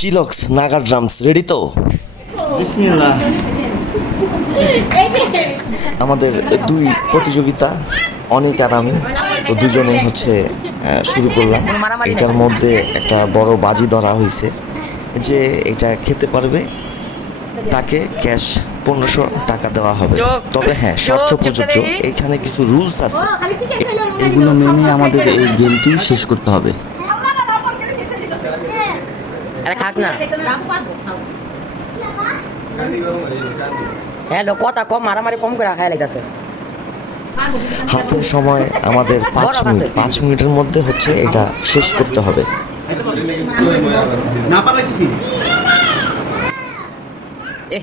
Chillox Naga drums ready তো? বিসমিল্লাহ। আমাদের দুই প্রতিযোগিতা অনেক আর আমি তো দুজনেই হচ্ছে শুরু করলাম। এটার মধ্যে একটা বড় বাজি ধরা হয়েছে যে এটা খেতে পারবে তাকে ক্যাশ 1500 টাকা দেওয়া হবে। তবে হ্যাঁ, শর্ত প্রযোজ্য, এখানে কিছু রুলস আছে, এগুলো মেনে আমাদের এই গেমটি শেষ করতে হবে। আরে খাক না হ্যাঁ কথা কম, মারামারি কম করে খাই লাগতেছে। হাতে সময় আমাদের 5 মিনিট। 5 মিনিটের মধ্যে হচ্ছে এটা শেষ করতে হবে।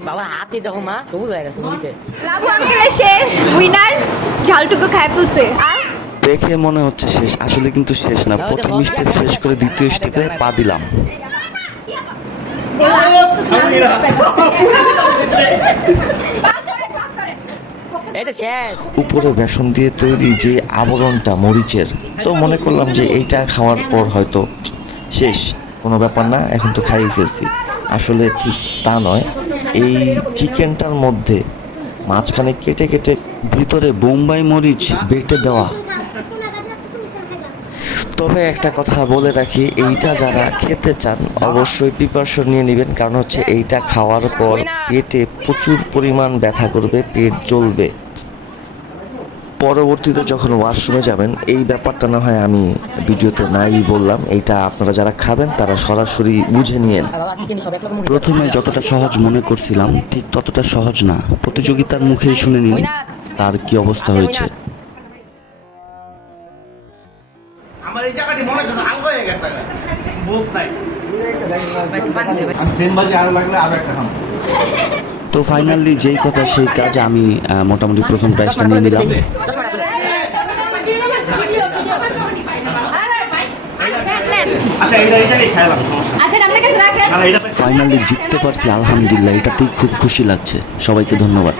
বাবা হাতি দেখো মা সবুজ হয়ে গেছে বুঝছে। লাভু আঙ্কেলের শেষ উইনার ঝালটুকু খায় ফেলছে। আর দেখে মনে হচ্ছে শেষ, আসলে কিন্তু শেষ না। প্রথম স্টেপ শেষ করে দ্বিতীয় স্টেপে পা দিলাম। এটা শেষ। উপরে বেসন দিয়ে তৈরি যে আবরণটা মরিচের, তো মনে করলাম যে এইটা খাওয়ার পর হয়তো শেষ, কোনো ব্যাপার না, এখন তো খাইয়ে ফেলছি। আসলে ঠিক তা নয়। এই চিকেনটার মধ্যে মাঝখানে কেটে কেটে ভিতরে বোম্বাই মরিচ বেটে দেওয়া। তবে একটা কথা বলে রাখি, এইটা যারা খেতে চান অবশ্যই প্রিপারেশন নিয়ে নেবেন, কারণ হচ্ছে এইটা খাওয়ার পর পেটে প্রচুর পরিমাণ ব্যথা করবে, পেট জ্বলবে। পরবর্তীতে যখন ওয়াশরুমে যাবেন, এই ব্যাপারটা না হয় আমি ভিডিওতে নাই বললাম, এইটা আপনারা যারা খাবেন তারা সরাসরি বুঝে নিয়েন। প্রথমে যতটা সহজ মনে করছিলাম ঠিক ততটা সহজ না। প্রতিযোগিতার মুখেই শুনে নিন তার কি অবস্থা হয়েছে। আমার এই জায়গাটি মনে হচ্ছে হালকা হয়ে গেছে, বুক নাই। আমি সেম বাজি আরো লাগলে আরো একটা খাম। তো ফাইনালি যেই কথা সেই কাজ, আমি মোটামুটি প্রথম প্রাইজটা নিয়ে নিলাম। আচ্ছা এইটাই খাইলাম, সমস্যা নেই। আচ্ছা আপনার কাছে রাখেন। না, এটা ফাইনালি জিততে পারছি, আলহামদুলিল্লাহ, এটাতেই খুব খুশি লাগছে। সবাইকে ধন্যবাদ।